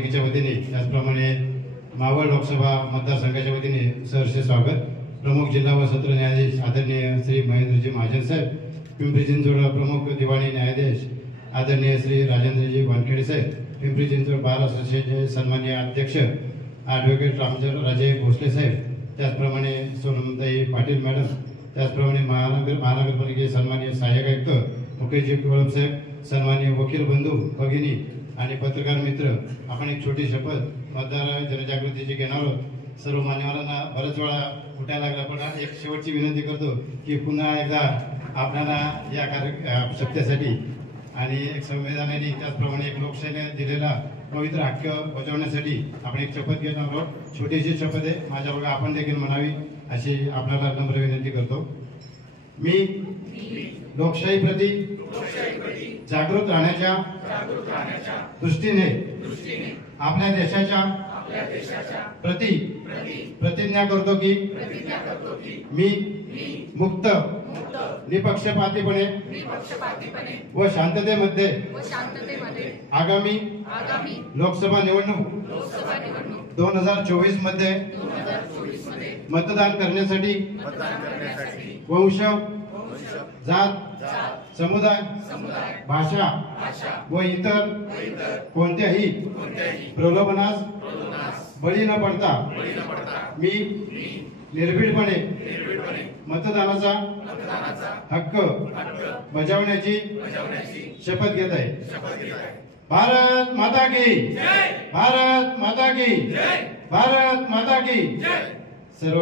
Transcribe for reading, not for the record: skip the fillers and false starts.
महानगरपालिकेच्या वतीने त्याचप्रमाणे मावळ लोकसभा मतदारसंघाच्या वतीने सहर्ष स्वागत। प्रमुख जिल्हा व सत्र न्यायाधीश आदरणीय श्री महेंद्रजी महाजन साहेब, पिंपरी चिंचवड प्रमुख दिवाणी न्यायाधीश आदरणीय श्री राजेंद्रजी वानखेडे साहेब, पिंपरी चिंचवड बार असोसिएशनचे सन्माननीय अध्यक्ष ॲडव्होकेट राजे भोसले साहेब, त्याचप्रमाणे सोनमताई पाटील मॅडम, त्याचप्रमाणे महानगरपालिकेचे सन्माननीय सहाय्यक आयुक्त मुकेशजी पिवळम साहेब, सन्माननीय वकील बंधू भगिनी आणि पत्रकार मित्र, आपण एक छोटी शपथ मतदार जनजागृतीची घेणार आहोत। सर्व मान्यवरांना बरेच वेळा उठायला लागला, पण एक शेवटची विनंती करतो की पुन्हा एकदा आपल्याला या शपथेसाठी आणि एक संविधानाने त्याचप्रमाणे एक लोकशाहीने दिलेला पवित्र हक्क बजावण्यासाठी आपण एक शपथ घेणार आहोत। छोटीशी शपथ आहे, माझ्या बघा आपण देखील म्हणावी अशी आपल्याला नम्र विनंती करतो। मी लोकशाही प्रति जागृत राहण्याच्या दृष्टीने आपल्या देशाच्या प्रति प्रतिज्ञा करतो की मी मुक्त निपक्षपातीपणे व शांततेमध्ये आगामी लोकसभा निवडणूक 2024 मध्ये मतदान करण्यासाठी वंश, जात, समुदाय, भाषा व इतर कोणत्याही प्रलोभनास बळी न पडता मी निर्भीडपणे मतदानाचा हक्क बजावण्याची शपथ घेत आहे। भारत माता की जय, भारत माता की जय, भारत माता की जय। सर्व